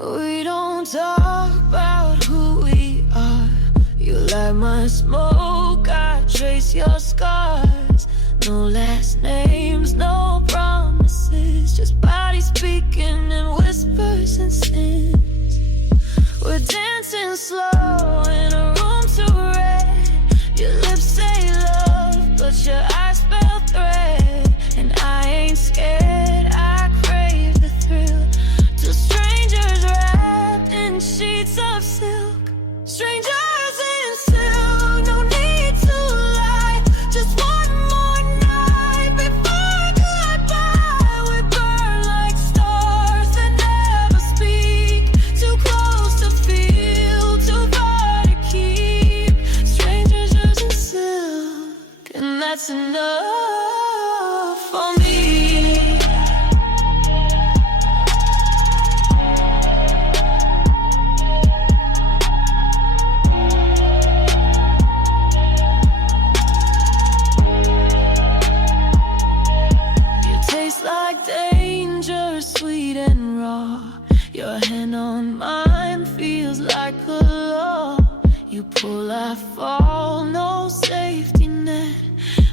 We don't talk about who we are. You light my smoke, I trace your scars. No last names, no promises, just bodies speaking in whispers and sins. We're dancing slow in a room too red. Your lips say love, but your eyes spell threat. And I ain't scared, I crave the thrill. Two strangers wrapped in sheets of silk. Strangers in silk, no need to lie. Just one more night before goodbye. We burn like stars that never speak. Too close to feel, too far to keep. Strangers in silk, and that's enough for me. Like danger, sweet and raw. Your hand on mine feels like a law. You pull, I fall, no safety net.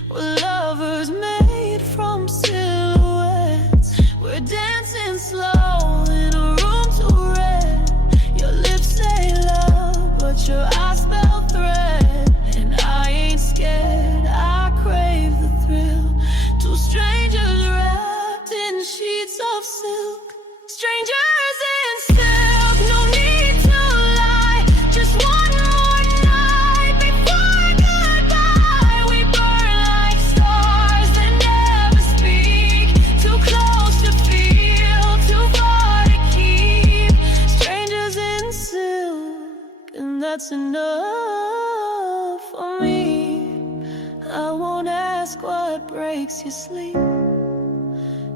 We're lovers made from silhouettes. We're dancing slow in a room too red. Your lips say love, but your eyes spell threat. And I ain't scared, I crave the thrill. Two strangers wrapped in sheets of silk. Strangers in silk, no need to lie. Just one more night before goodbye. We burn like stars that never speak. Too close to feel, too far to keep. Strangers in silk, and that's enough for me. I won't ask what breaks your sleep.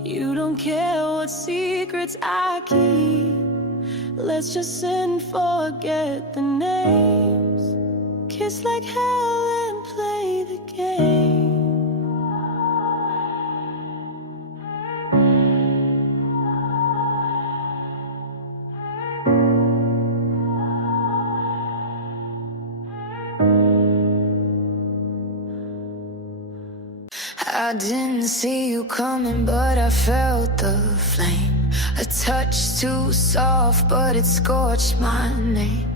You don't care what secrets I keep. Let's just sin, forget the names. Kiss like hell and play the game. I didn't see you coming, but I felt the flame. A touch too soft, but it scorched my name.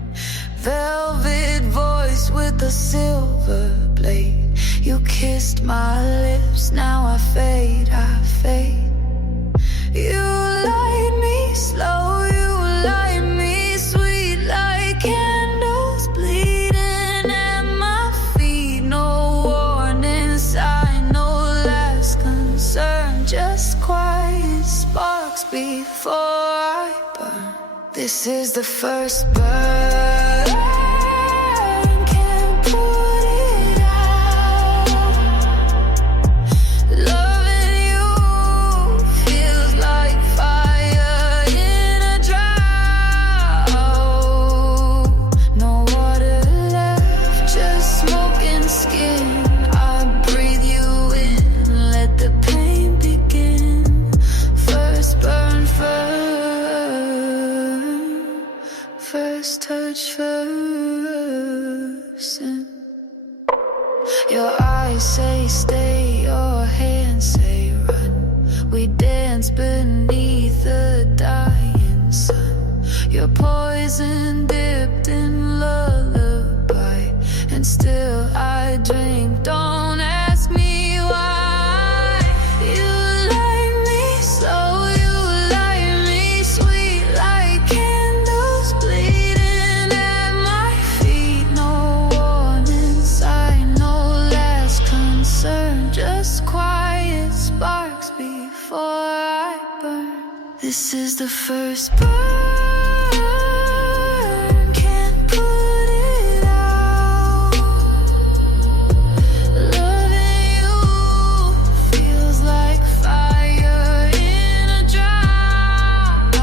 Velvet voice with a silver blade. You kissed my lips, now I fade, I fade. You light me slow, you light me sweet, like candles bleeding at my feet. No warning sign, no last concern, just quiet sparks before I burn. This is the first burn. Can't put it out. Loving you feels like fire in a drought. No water left, just smoke and skin. I breathe you in, let the pain begin. First burn first, first touch first sin. Your eyes say stay, your hands say run. We dance beneath the dying sun. Your poison dipped in lullaby, and still I drink. Don't ask me why. You light me slow, you light me sweet, like candles bleeding at my feet. No warning sign, no last concern, just quiet sparks before I burn. This is the first burn, can't put it out. Loving you feels like fire in a drought.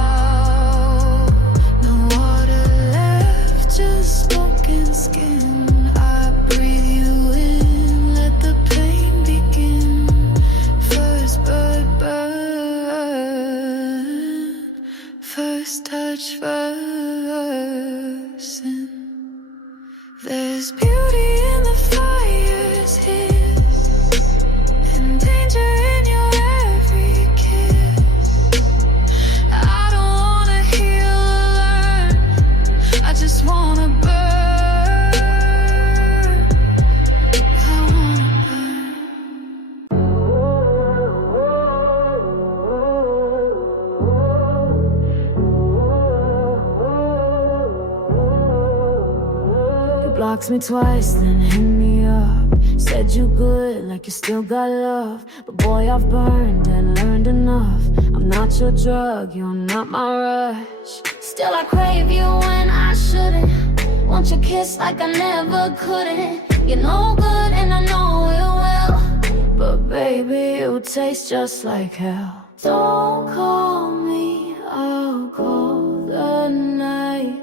No water left, just smoke and skin. I breathe you in, let the pain begin. First burn, first touch first. And there's beauty in the fire's hiss and danger in your every kiss. I don't wanna heal or learn, I just wanna burn. I wanna burn. Blocks me twice, then hit me up. Said you good, like you still got love. But boy, I've burned and learned enough. I'm not your drug, you're not my rush. Still I crave you when I shouldn't. Want your kiss like I never couldn't. You're no good and I know it will. But baby, you taste just like hell. Don't call me, I'll call the night.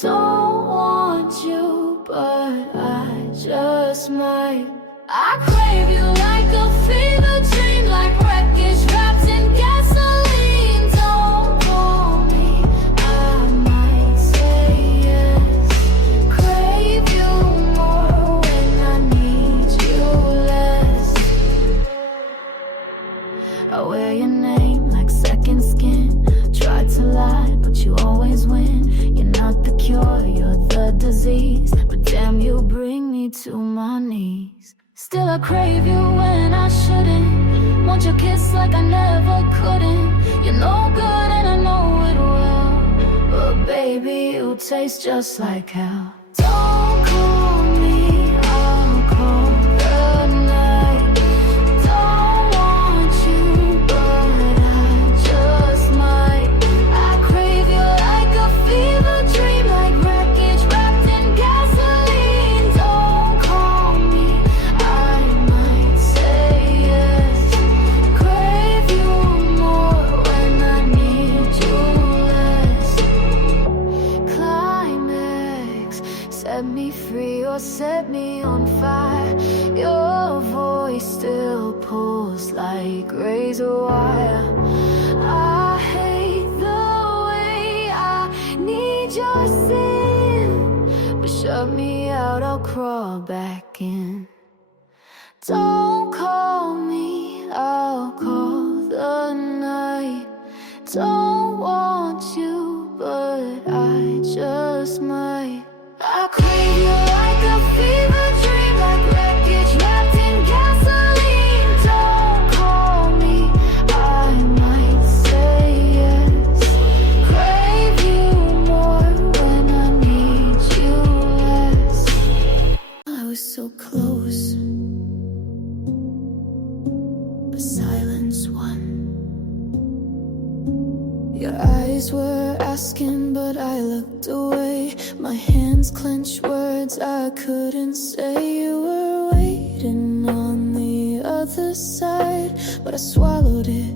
Don't want you, but I just might. I crave you like a fever dream, like wreckage wrapped in gasoline. Don't call me, I might say yes. Crave you more when I need you less. I wear your name like second skin. Tried to lie, but you always win. You're not the cure, you're the disease. But damn, you bring me to my knees. Still I crave you when I shouldn't. Want your kiss like I never couldn't. You're no good and I know it well. But baby, you taste just like hell. Don't call me, I'll call the night. Don't want you, but I just might. I crave you like a fever dream, like wreckage wrapped in gasoline. Don't call me, I might say yes. Crave you more when I need you less. Climax, set me free or set me on fire. Your voice still pulls like razor wire. I hate the way I need your sin, but shut me out, I'll crawl back in. Don't call me, I'll call the night. Don't want you, but I just might. I crave you like a fever dream, like wreckage wrapped in gasoline. Don't call me, I might say yes. Crave you more when I need you less. I was so close, but silence won. Your eyes were asking, but I looked away. My hands clenched words I couldn't say. You were waiting on the other side, but I swallowed it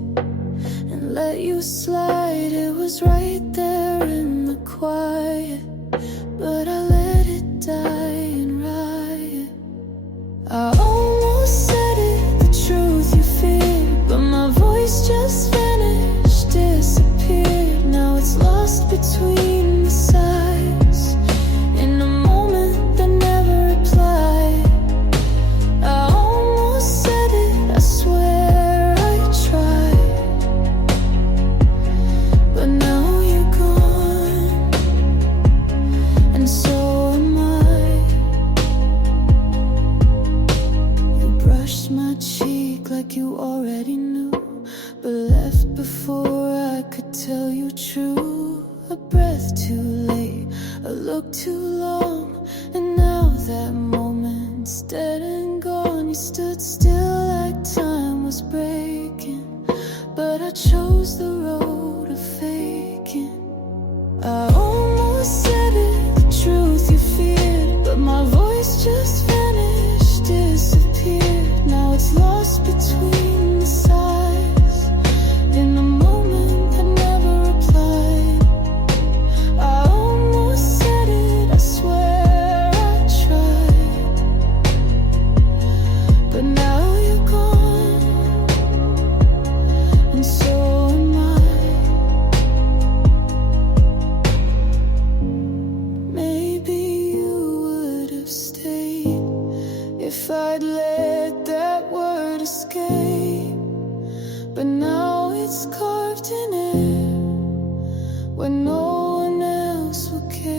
and let you slide. It was right there in the quiet, but I let it die in riot. I almost said it, the truth you feared, but my voice just vanished, disappeared. Now it's lost between the sides, in a moment that never replied. I almost said it, I swear I tried, but now you're gone, and so am I. You brushed my cheek like you already knew, but left before I could tell you true. A breath too late, a look too long, and now that moment's dead and gone. You stood still like time was breaking, but I chose the road of faking. I almost said it, the truth you feared, but my voice just vanished, disappeared. Now it's lost between the sides, in a moment that never replied. I almost said it, I swear I tried, but now you're gone, and so am I. no one else will care.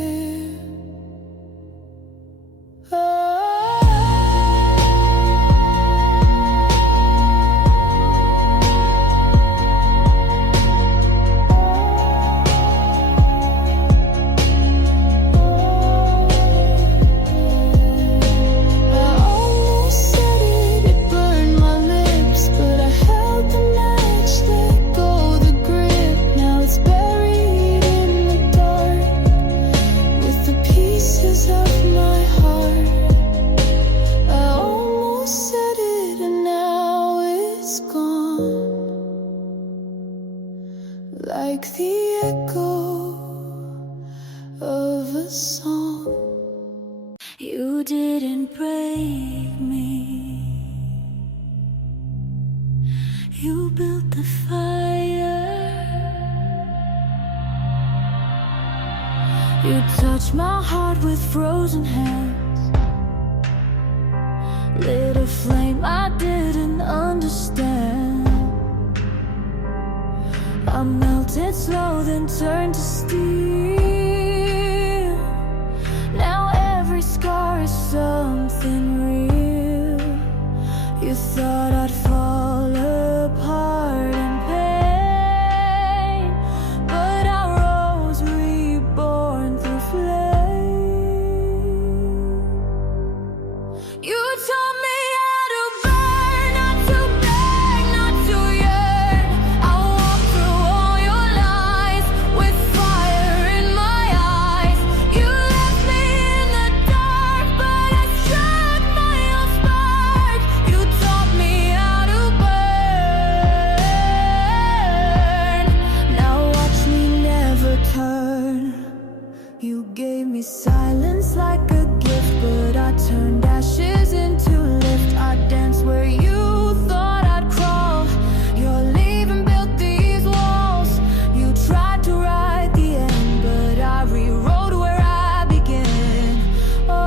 Like the echo of a song, you didn't break me. You built the fire. You touched my heart with frozen hands, lit a flame I didn't understand. I melted slow, then turned to steel. Now every scar is something real. You thought I'd fall apart in pain, but I rose reborn through flame. You taught me how to burn, not to beg, not to yearn. I walked through all your lies with fire in my eyes. You left me in the dark, but I struck my own spark. You taught me how to burn. Now watch me never turn. You gave me silence like a gift, but I turned ashes into lift. I danced where you thought I'd crawl. Your leaving built these walls. You tried to write the end, but I rewrote where I began. Oh,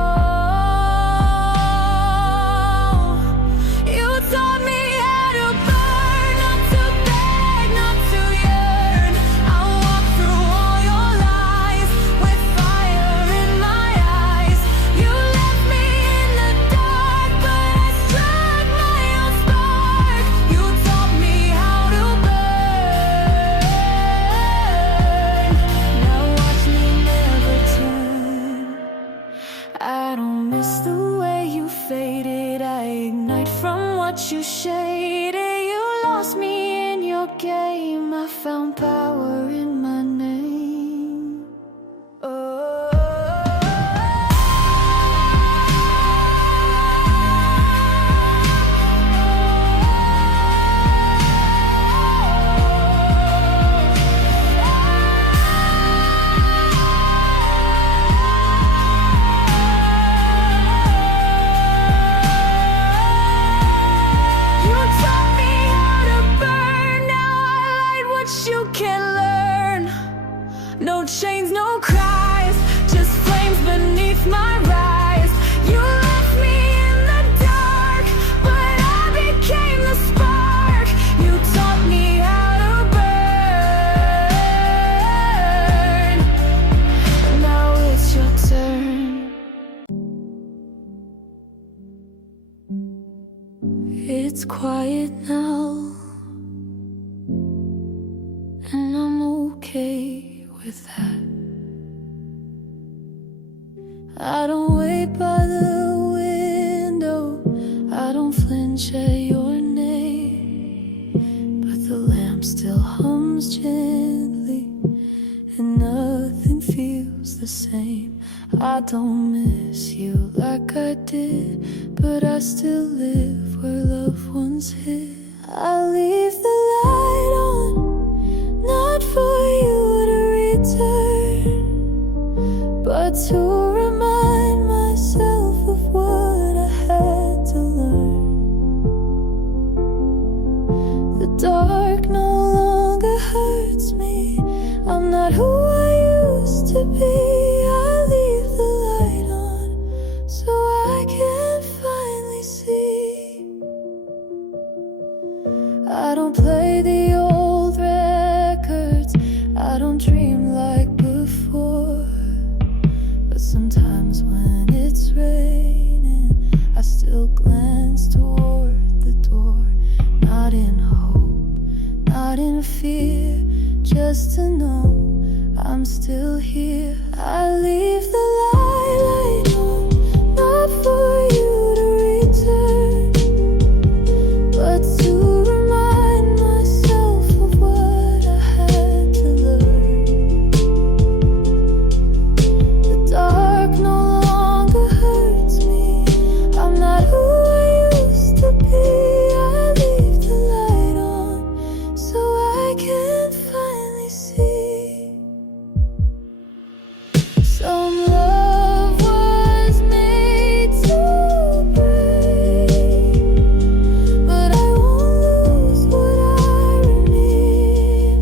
you taught me how to burn, not to beg, not to yearn. I walked through all your lies with fire in my eyes. You left me in the dark, but I struck my own spark. You taught me how to burn. Now watch me never turn. I don't miss the way you faded. I ignite from what you shaded. You lost me in your game. I found power in my name. Oh. You taught me how to burn. Now I light what you can learn. No chains, no cries, just flames beneath my rise. You left me in the dark, but I became the spark. You taught me how to burn. Now it's your turn. It's quiet now, and I'm okay with that. I don't wait by the window, I don't flinch at your name, but the lamp still hums gently, and nothing feels the same. I don't miss you like I did, but I still live where loved ones hid. I leave the light on, not for you to return, but to remind myself of what I had to learn. The dark no longer hurts me. I'm not who I used to be. I leave the light on so I can finally see. I don't play the old records, I don't dream like still here. I leave the light on, not for you to return, but to remind myself of what I had to learn. The dark no longer hurts me. I'm not who I used to be. I leave the light on so I can finally see. Some love was made to break, but I won't lose what I remade.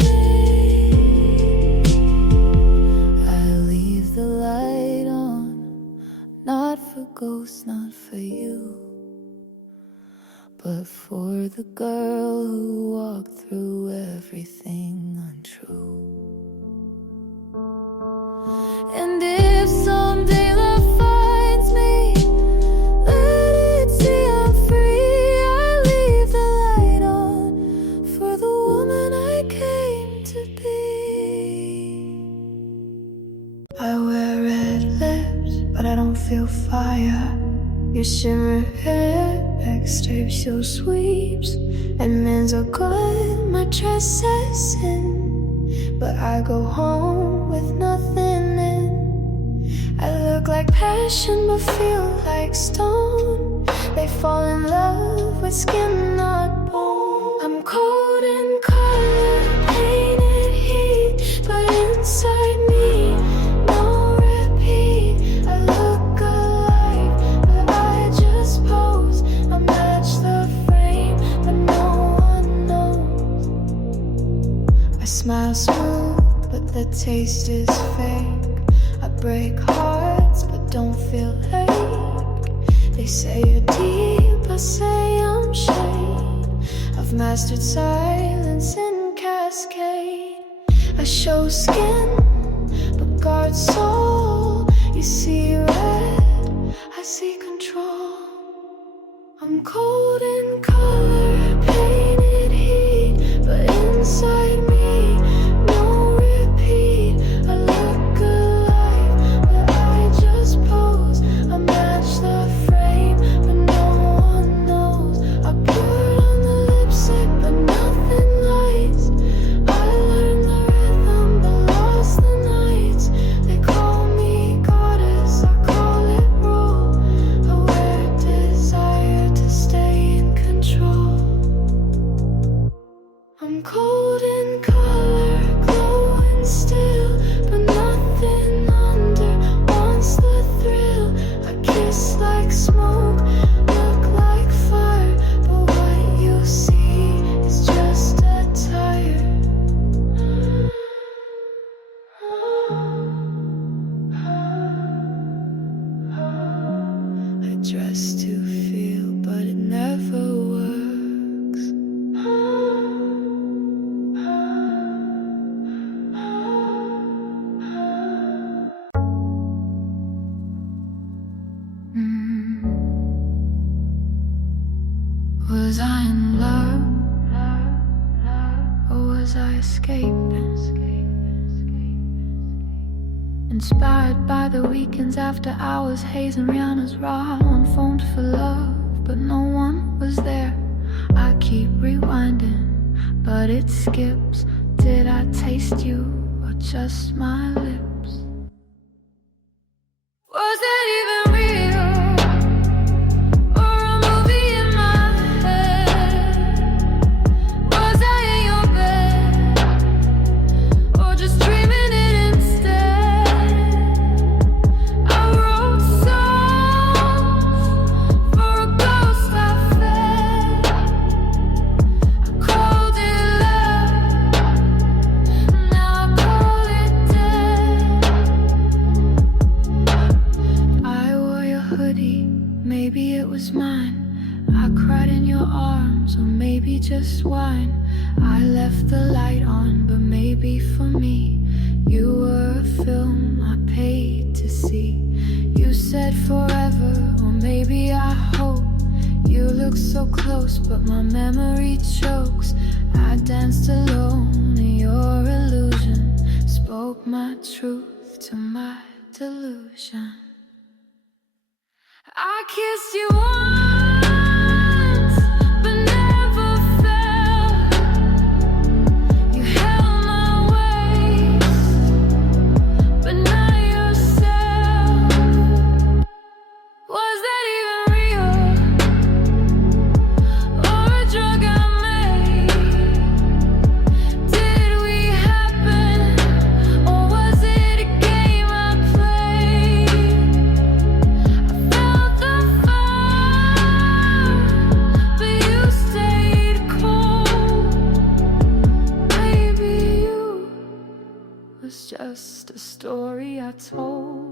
I leave the light on, not for ghosts, not for you, but for the girl who walked through everything untrue. And if someday love finds me, let it see I'm free. I leave the light on for the woman I came to be. I wear red lips, but I don't feel fire. Your shimmer hair backstabs your sweeps, and men's are good, my dress says sin, but I go home with nothing in. I look like passion but feel like stone. They fall in love with skin, not bone. I'm cold in color, painted heat, but inside me, no repeat. I look alive, but I just pose. I match the frame, but no one knows. I smile smooth, but the taste is fake. I break hearts, but don't feel ache. They say you're deep, I say I'm shade. I've mastered silence in cascade. I show skin, but guard soul. You see red, I see control. I'm cold in color, painted heat, but inside me, no repeat. I look alive, but I just pose. I match the frame, but no one knows. I put on the lipstick, but nothing lights. I learned the rhythm, but lost the nights. They call me goddess, I call it role. I wear desire to stay in control. I'm cold in color, glowing still, but nothing under wants the thrill. I kiss like smoke, look like fire, but what you see is just a tire. I dress to feel, but it never works. Was I in love, or was I escaping? Inspired by the weekends after hours, Hayes and Rihanna's raw. One phoned for love, but no one was there. I keep rewinding, but it skips. Did I taste you, or just my lips? Was it even real, or a movie in my head? Was I in your bed, or just dreaming it instead? I wrote songs for a ghost I fed. I called it love, now I call it dead. I wore your hoodie, maybe it was mine. I cried in your arms, or maybe just wine. I left the light on, but maybe for me, you were a film I paid to see. You said forever, or maybe I hope. You look so close, but my memory chokes. I danced alone in your illusion, spoke spoke my truth to my delusion. I kissed you once, but never felt. You held my waist, but not yourself. Was that even real? Or a drug I made? Did we happen? Or was it a game I played? I felt the fire, but you stayed cold. Maybe you was just a story I told.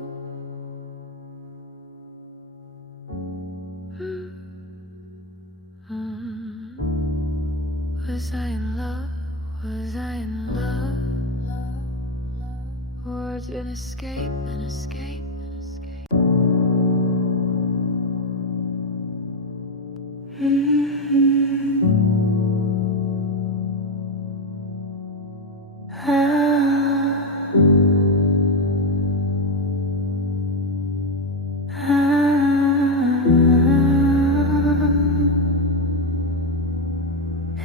Was I in love? Was I in love? Or an escape, an escape, an escape?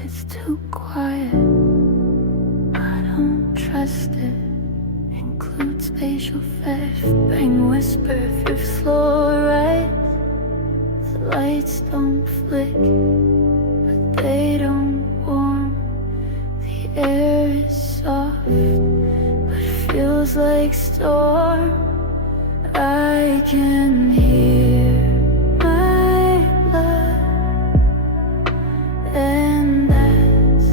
It's too quiet, I don't trust it. Include spatial fish, bring whisper fifth floor right. The lights don't flick, but they don't warm. The air is soft, but feels like storm. I can hear my blood, and that's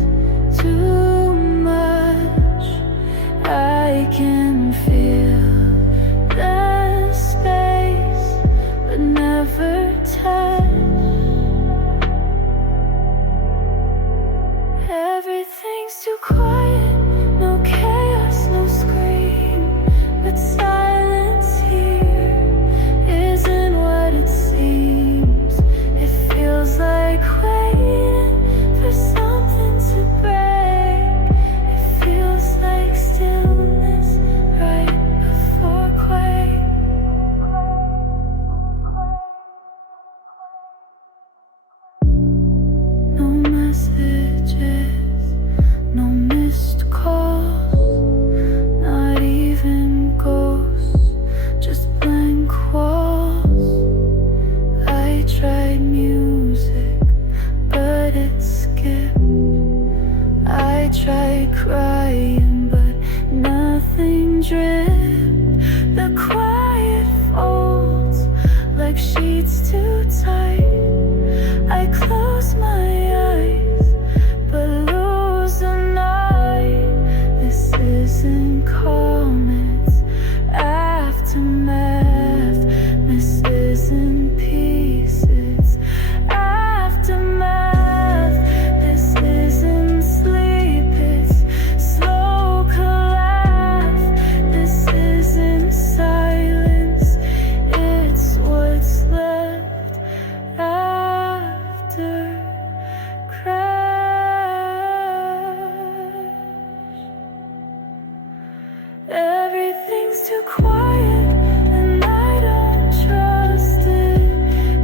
too much. I can feel the space, but never touch. Everything's too quiet, no chaos, no scream, but silence here isn't what it seems. It feels like waiting for something to break. It feels like stillness right before quake. No messages, no missed calls, not even ghosts, just blank walls. I tried music, but it skipped. I tried crying, but nothing dripped. The quiet folds like sheets too tight. I close my eyes, but lose the night. This isn't calm, it's aftermath. This isn't peace, it's aftermath. This isn't sleep, it's slow collapse. This isn't silence, it's what's left after crash. Everything's too quiet, and I don't trust it.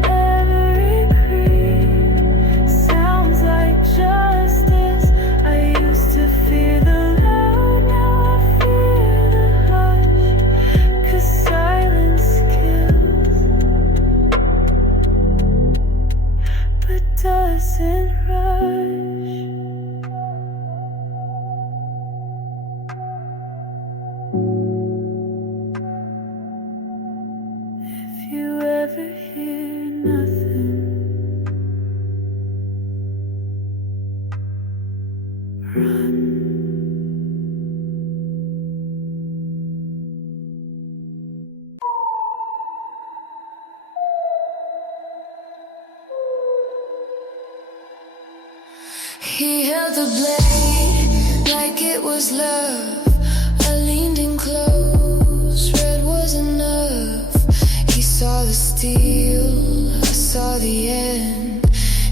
Every creak sounds like justice. I used to fear the loud, now I fear the hush. 'Cause silence kills, but doesn't rush. If you ever hear nothing, run. He held the blade like it was love. I leaned in close, red was enough. He saw the steel, I saw the end.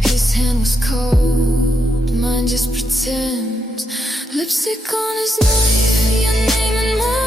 His hand was cold, mine just pretends. Lipstick on his knife, your name in mine.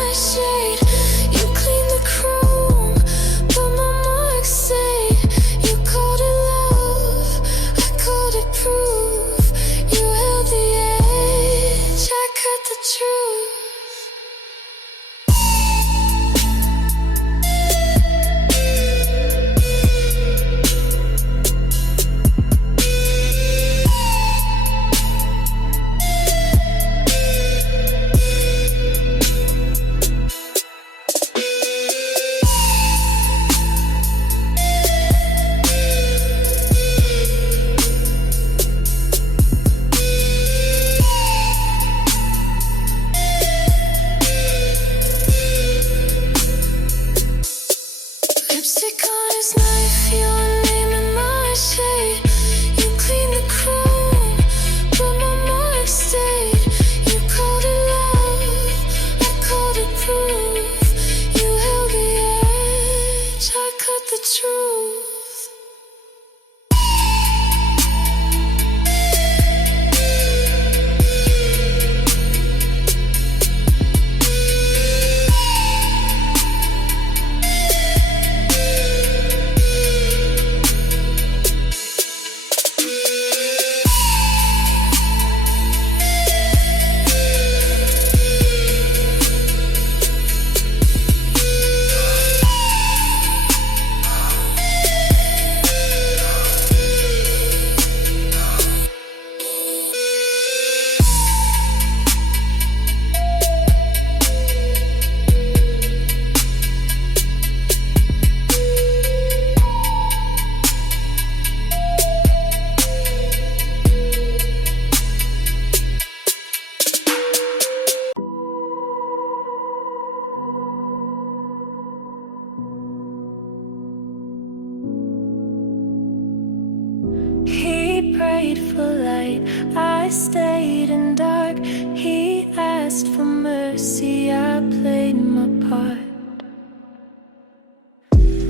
prayed for light, I stayed in dark. He asked for mercy, I played my part.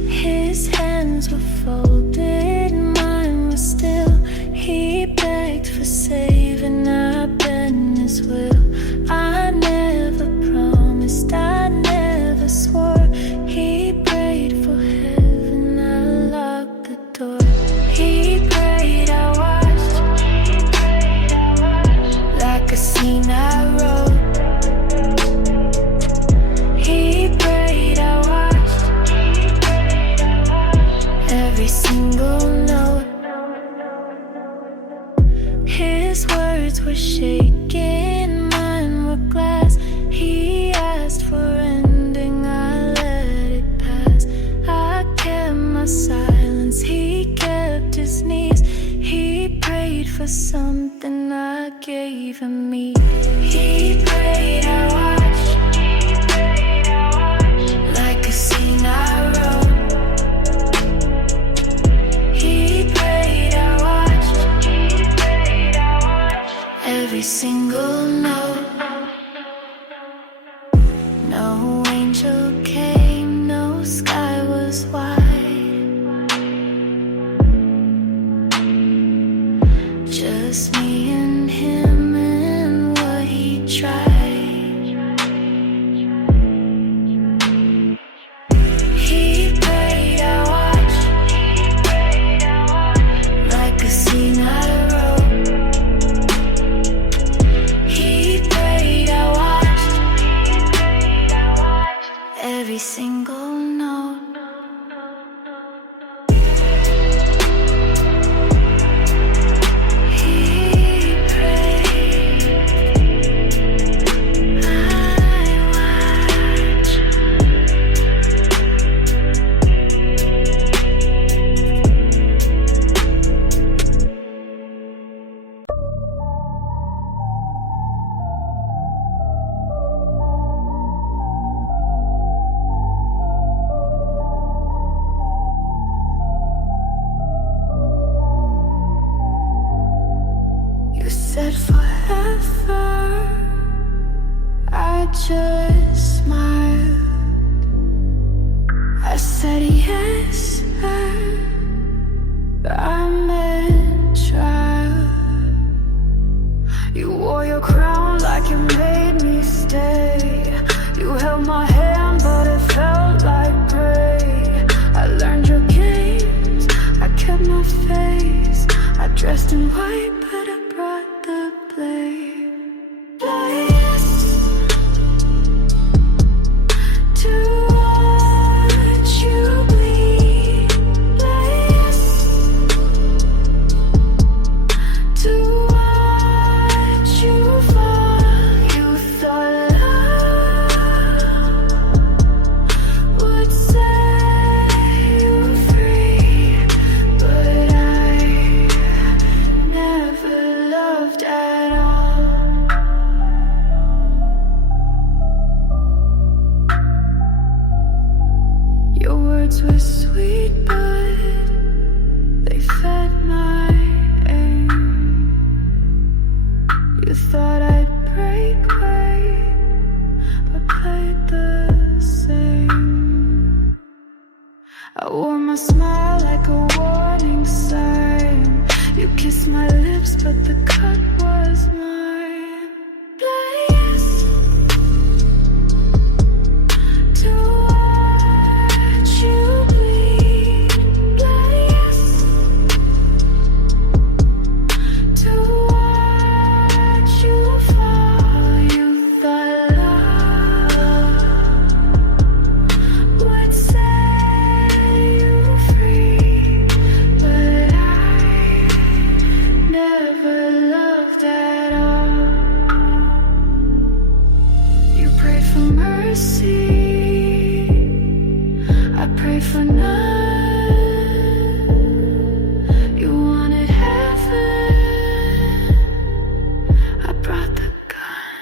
His hands were folded, mine was still. He begged for saving, I bent his will. I never promised, I never swore. He prayed for heaven, I locked the door. He prayed, I watched, like a scene I wrote. He prayed, I watched, every single note. His words were shaking, mine were glass. He asked for ending, I let it pass. I kept my silence, he kept his knees. He prayed for something, I gave him me. He prayed, I watched, like a scene I wrote. He prayed, I watched, every single note. No angel came, no sky was wide, just me and him and what he tried. He prayed, I watched, like a scene I wrote. He prayed, I watched, every single note. He prayed, I watched. You said forever, I just smiled. I said yes, I meant trial. You wore your crown like you made me stay. You held my hand but it felt like prey. I learned your games, I kept my face. I dressed in white but I brought the blame. To watch you bleed, to watch you fall. You thought love would set you free, but I never loved at all. Your words were sweet, but they fed my aim. You thought I'd break away, but played the same. I wore my smile like a warning sign. You kissed my lips, but the cut was mine. Place to watch you bleed. Place to watch you fall. You thought love would set you free, but I never loved at all. You prayed for mercy, I prayed for none. You wanted heaven, I brought the gun.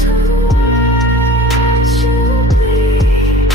To watch you bleed,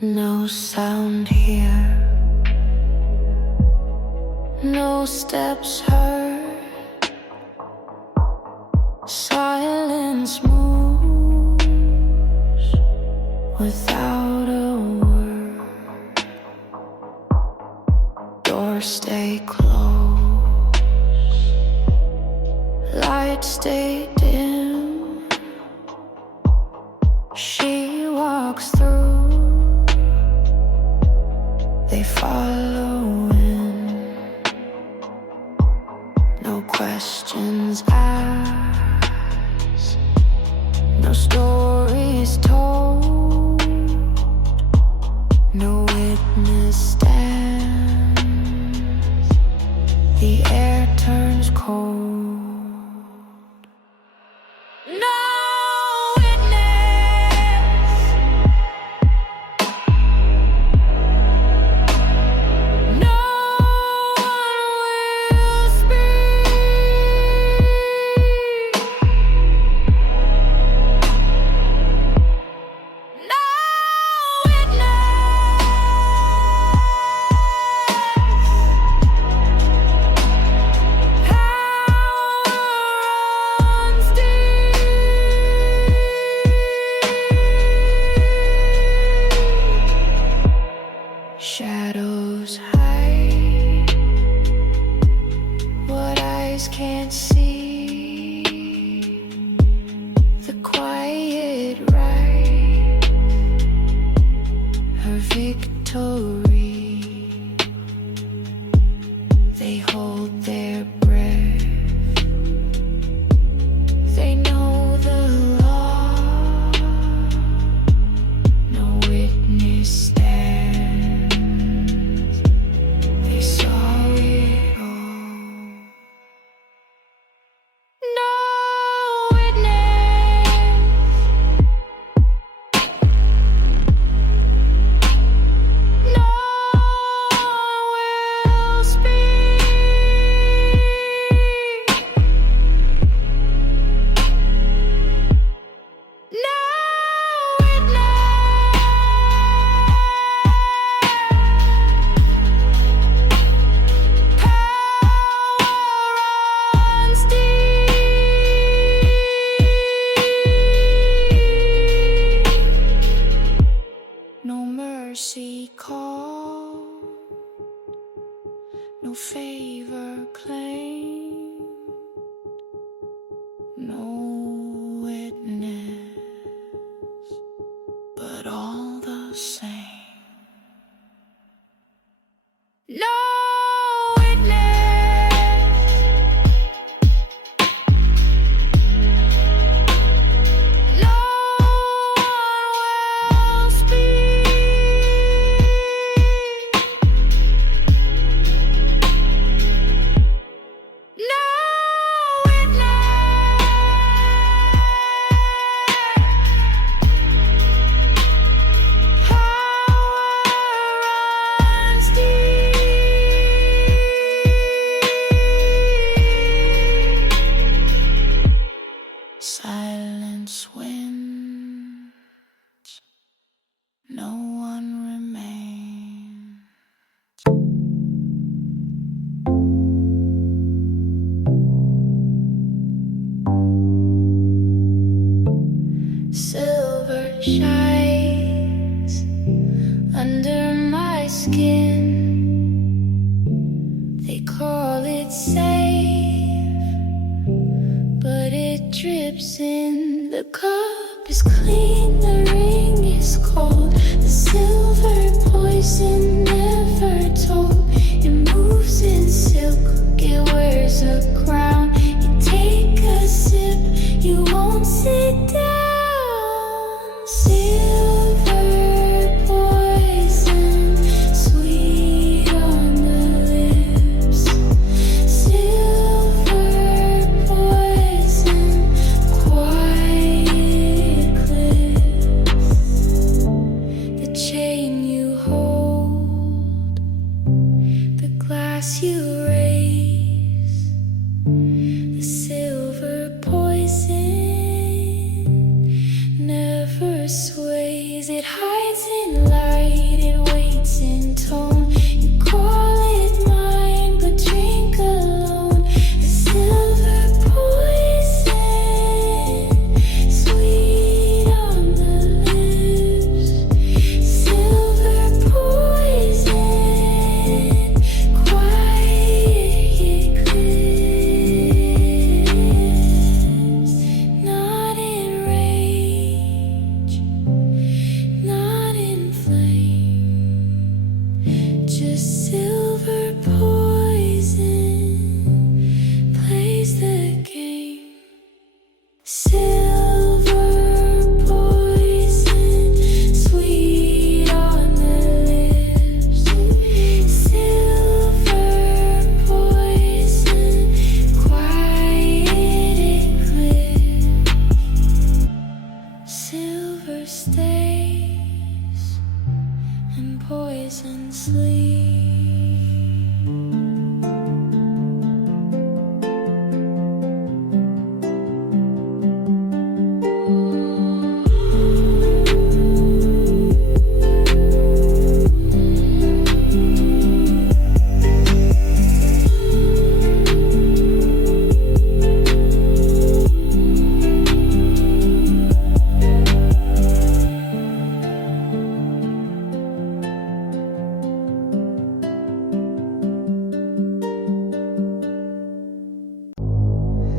No sound here, no steps heard. Silence moves without a word. Doors stay closed, lights stay dim. She walks through, they follow in. No questions asked, no stories told, no witness stands. The air turns cold. No witness, no one will speak. No witness, power runs deep. Shadows hide what eyes can't see. The quiet ride, her victory. They hold their breath. They know the law. No witness stands. They saw it all. No witness, no one will speak. No witness, power runs deep. No mercy call, no favor claim, no witness, but all the same. No witness, no one will speak. No witness, power runs deep. Silence wins, no one remains. Silver shines under my skin. They call it safe, but it drips in. The cup is clean, the ring is cold. The silver poison never told. It moves in silk, it wears a crown. You take a sip, you won't sit down. Silver poison, sweet on the lips. Silver poison, quiet cliffs. The chain you hold, the glass you raise. The silver poison never sways. It hides in light. beats in tone. You call it mine, but drink alone. The silver poison, sweet on the lips. Silver poison, quiet eclipse. Not in rage, not in flame, just silver poison plays the game. Silver poison, sweet on the lips. Silver poison, quiet eclipse. Silver stays and poison sleep.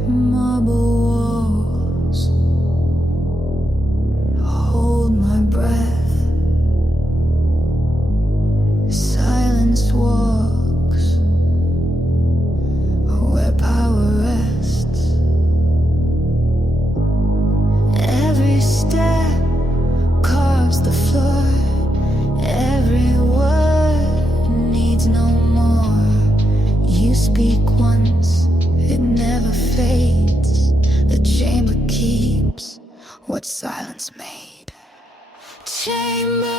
Marble walls hold my breath. Silence walks where power rests. Every step carves the floor. Every word needs no more. You speak once, it never fades. The chamber keeps what silence made. Chamber.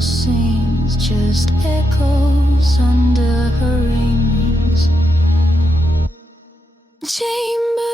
Sings just echoes under her rings. Chamber.